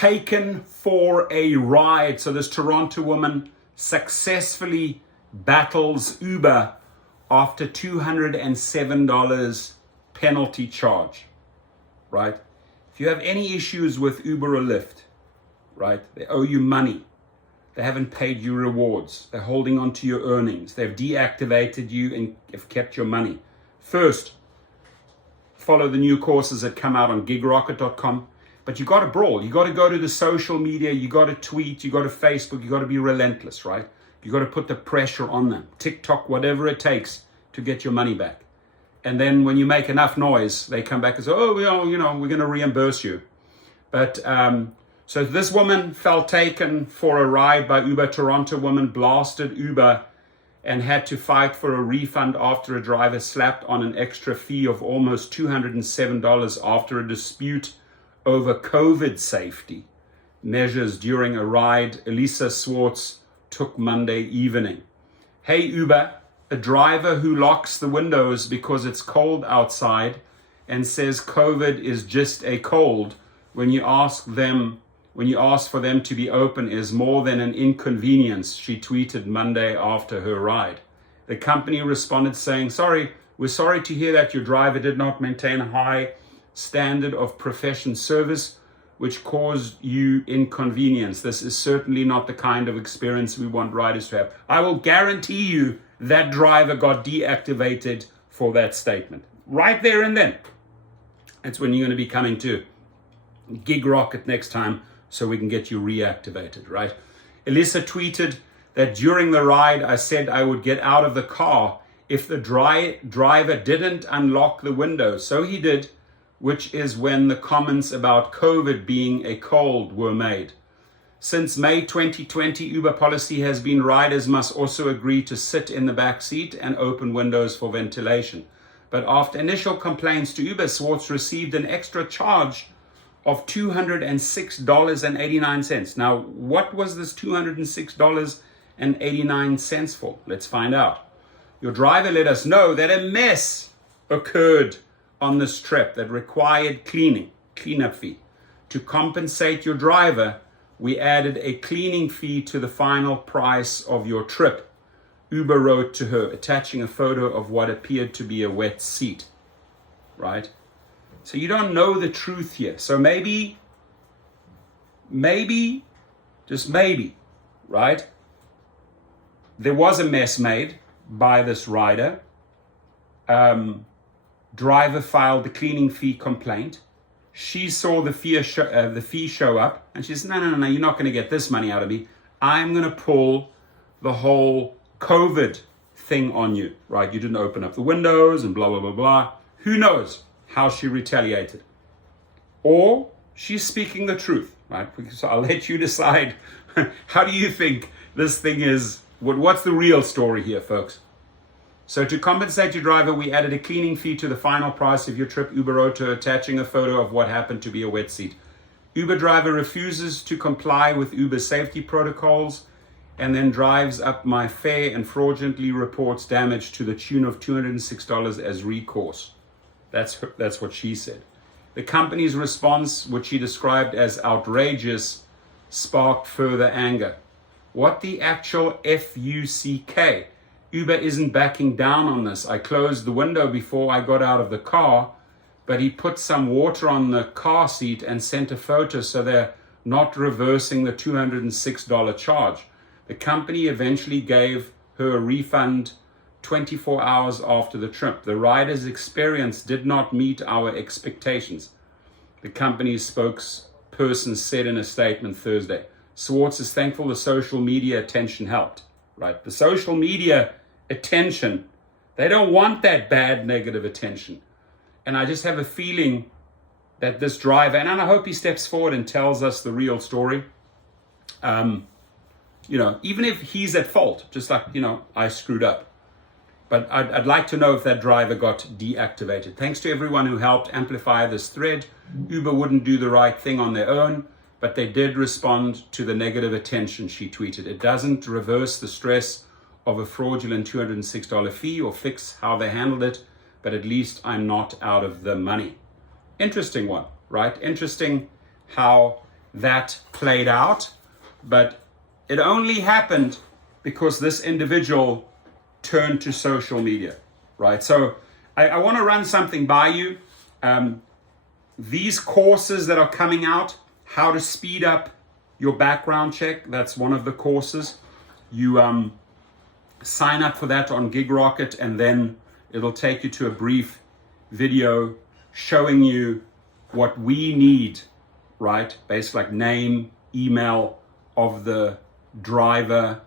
taken for a ride. So this Toronto woman successfully battles Uber after $207 penalty charge, right? If you have any issues with Uber or Lyft, right, they owe you money. They haven't paid you rewards. They're holding on to your earnings. They've deactivated you and have kept your money. First, follow the new courses that come out on gigrocket.com. But you got to brawl. You got to go to the social media. You got to tweet. You got to Facebook. You got to be relentless, right? You got to put the pressure on them. TikTok, whatever it takes to get your money back. And then when you make enough noise, they come back and say, oh, well, you know, we're going to reimburse you. But so this woman felt taken for a ride by Uber. Toronto woman blasted Uber and had to fight for a refund after a driver slapped on an extra fee of almost $207 after a dispute over COVID safety measures during a ride Elisa Swartz took Monday evening. Hey Uber, a driver who locks the windows because it's cold outside and says COVID is just a cold when you ask for them to be open is more than an inconvenience, she tweeted Monday after her ride. The company responded saying, we're sorry to hear that your driver did not maintain a high standard of profession service, which caused you inconvenience. This is certainly not the kind of experience we want riders to have. I will guarantee you that driver got deactivated for that statement. Right there and then. That's when you're going to be coming to Gig Rocket next time so we can get you reactivated, right? Elisa tweeted that during the ride, I said I would get out of the car if the driver didn't unlock the window. So he did, which is when the comments about COVID being a cold were made. Since May 2020, Uber policy has been riders must also agree to sit in the back seat and open windows for ventilation. But after initial complaints to Uber, Swartz received an extra charge of $206.89. Now, what was this $206.89 for? Let's find out. Your driver let us know that a mess occurred on this trip that required cleanup fee. To compensate your driver, we added a cleaning fee to the final price of your trip, Uber wrote to her, attaching a photo of what appeared to be a wet seat, right? So you don't know the truth here. So maybe, just maybe, right? There was a mess made by this rider. Driver filed the cleaning fee complaint. She saw the fee show up and she said, no, you're not going to get this money out of me. I'm going to pull the whole COVID thing on you, right? You didn't open up the windows and blah, blah, blah, blah. Who knows how she retaliated? Or she's speaking the truth, right? So I'll let you decide. How do you think this thing is? What's the real story here, folks? So to compensate your driver, we added a cleaning fee to the final price of your trip, Uber wrote to her, attaching a photo of what happened to be a wet seat. Uber driver refuses to comply with Uber safety protocols and then drives up my fare and fraudulently reports damage to the tune of $206 as recourse. That's what she said. The company's response, which she described as outrageous, sparked further anger. What the actual F-U-C-K? Uber isn't backing down on this. I closed the window before I got out of the car, but he put some water on the car seat and sent a photo so they're not reversing the $206 charge. The company eventually gave her a refund 24 hours after the trip. The rider's experience did not meet our expectations, the company's spokesperson said in a statement Thursday. Swartz is thankful the social media attention helped, right? The social media attention, they don't want that bad negative attention. And I just have a feeling that this driver, and I hope he steps forward and tells us the real story. Even if he's at fault, just like, I screwed up. But I'd like to know if that driver got deactivated. Thanks to everyone who helped amplify this thread. Uber wouldn't do the right thing on their own, but they did respond to the negative attention, she tweeted. It doesn't reverse the stress of a fraudulent $206 fee or fix how they handled it, but at least I'm not out of the money. Interesting one, right? Interesting how that played out, but it only happened because this individual turned to social media, right? So I want to run something by you. These courses that are coming out, how to speed up your background check, that's one of the courses. You sign up for that on GigRocket, and then it'll take you to a brief video showing you what we need, right? Basically like name, email of the driver,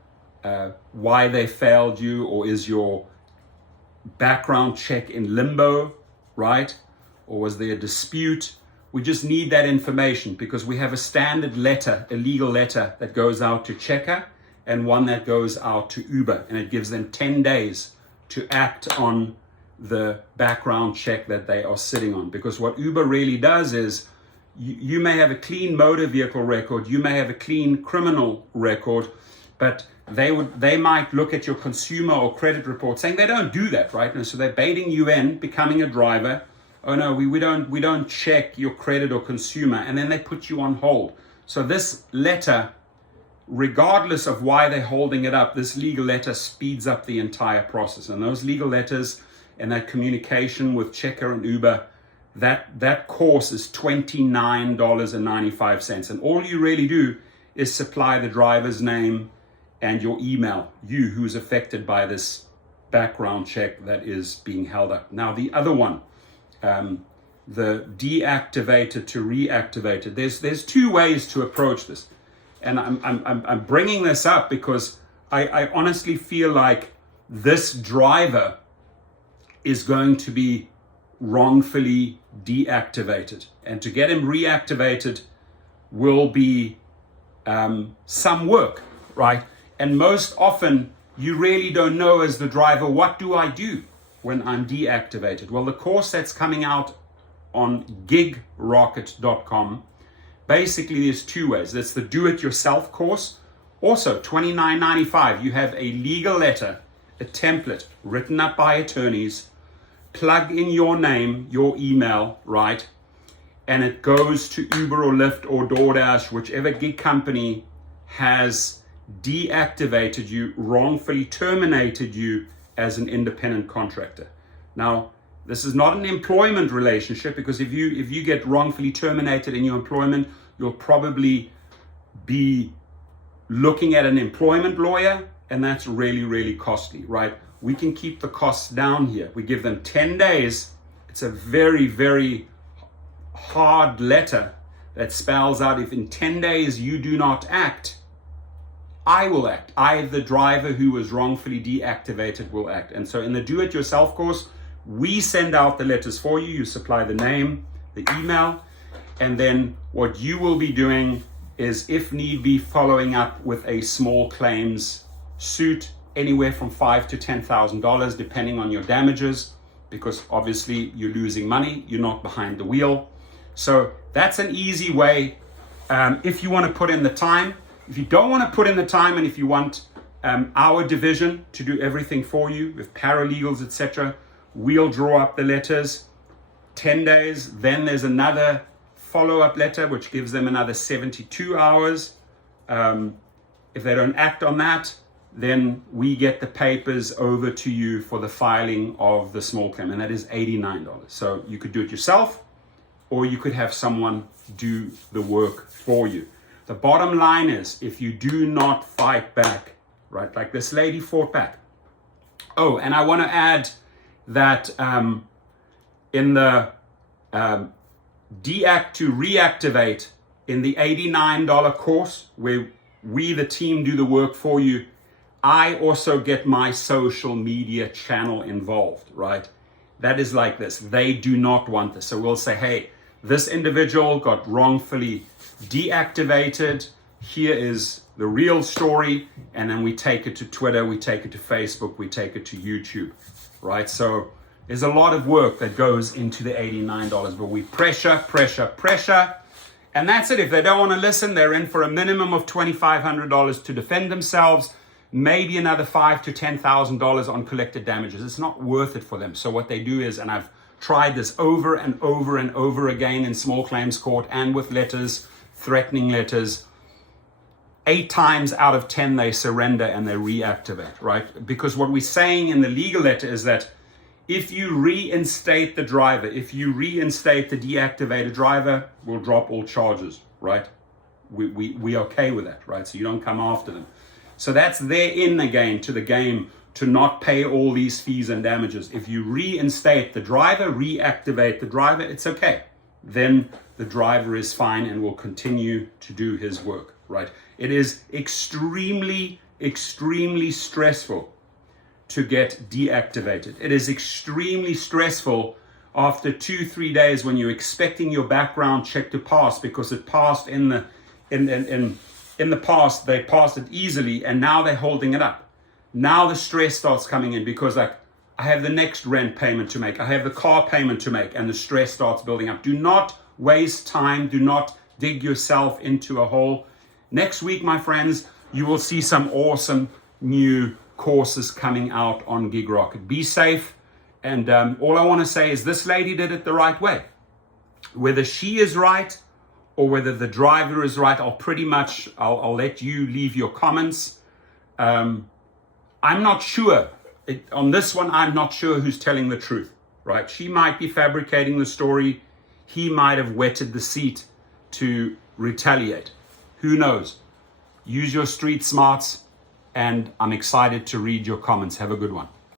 why they failed you, or is your background check in limbo, right? Or was there a dispute? We just need that information because we have a standard letter, a legal letter that goes out to Checker and one that goes out to Uber, and it gives them 10 days to act on the background check that they are sitting on. Because what Uber really does is you may have a clean motor vehicle record, you may have a clean criminal record, but they might look at your consumer or credit report saying they don't do that, right? And so they're baiting you in becoming a driver. Oh no, we don't check your credit or consumer, and then they put you on hold. So this letter, regardless of why they're holding it up, this legal letter speeds up the entire process. And those legal letters and that communication with Checker and Uber, that course is $29.95. And all you really do is supply the driver's name and your email, you who's affected by this background check that is being held up. Now the other one, the deactivated to reactivated. There's two ways to approach this, and I'm bringing this up because I honestly feel like this driver is going to be wrongfully deactivated, and to get him reactivated will be some work, right? And most often you really don't know as the driver, what do I do when I'm deactivated? Well, the course that's coming out on gigrocket.com, basically there's two ways. That's the do-it-yourself course. Also, $29.95. You have a legal letter, a template written up by attorneys, plug in your name, your email, right? And it goes to Uber or Lyft or DoorDash, whichever gig company has deactivated you, wrongfully terminated you as an independent contractor. Now, this is not an employment relationship, because if you get wrongfully terminated in your employment, you'll probably be looking at an employment lawyer, and that's really, really costly, right? We can keep the costs down here. We give them 10 days. It's a very, very hard letter that spells out, if in 10 days you do not act, I will act. I, the driver who was wrongfully deactivated, will act. And so in the do-it-yourself course, we send out the letters for you. You supply the name, the email, and then what you will be doing is, if need be, following up with a small claims suit, anywhere from $5,000 to $10,000, depending on your damages, because obviously you're losing money, you're not behind the wheel. So that's an easy way if you want to put in the time. If you don't want to put in the time, and if you want our division to do everything for you with paralegals, etc., we'll draw up the letters, 10 days. Then there's another follow-up letter, which gives them another 72 hours. If they don't act on that, then we get the papers over to you for the filing of the small claim, and that is $89. So you could do it yourself, or you could have someone do the work for you. The bottom line is, if you do not fight back, right, like this lady fought back. Oh, and I want to add that in the deact to reactivate, in the $89 course, where we, the team, do the work for you, I also get my social media channel involved, right? That is like this. They do not want this. So we'll say, hey, this individual got wrongfully deactivated. Here is the real story. And then we take it to Twitter, we take it to Facebook, we take it to YouTube, right? So there's a lot of work that goes into the $89, but we pressure. And that's it. If they don't want to listen, they're in for a minimum of $2,500 to defend themselves, maybe another $5,000 to $10,000 on collected damages. It's not worth it for them. So what they do is, and I've tried this over and over and over again in small claims court and with letters threatening letters. 8 times out of 10 they surrender and they reactivate, right? Because what we're saying in the legal letter is that if you reinstate the driver, if you reinstate the deactivated driver, we'll drop all charges, right? We okay with that, right? So you don't come after them. So that's their in again to the game to not pay all these fees and damages. If you reinstate the driver, reactivate the driver, it's okay. Then the driver is fine and will continue to do his work, right? It is extremely, extremely stressful to get deactivated. It is extremely stressful after 2-3 days when you're expecting your background check to pass because it passed in the past, they passed it easily and now they're holding it up. Now the stress starts coming in because like I have the next rent payment to make, I have the car payment to make, and the stress starts building up. Do not waste time. Do not dig yourself into a hole. Next week, my friends, you will see some awesome new courses coming out on Gig Rocket. Be safe. And all I want to say is this lady did it the right way. Whether she is right or whether the driver is right, I'll let you leave your comments. I'm not sure. On this one, I'm not sure who's telling the truth, right? She might be fabricating the story. He might have wetted the seat to retaliate. Who knows? Use your street smarts, and I'm excited to read your comments. Have a good one.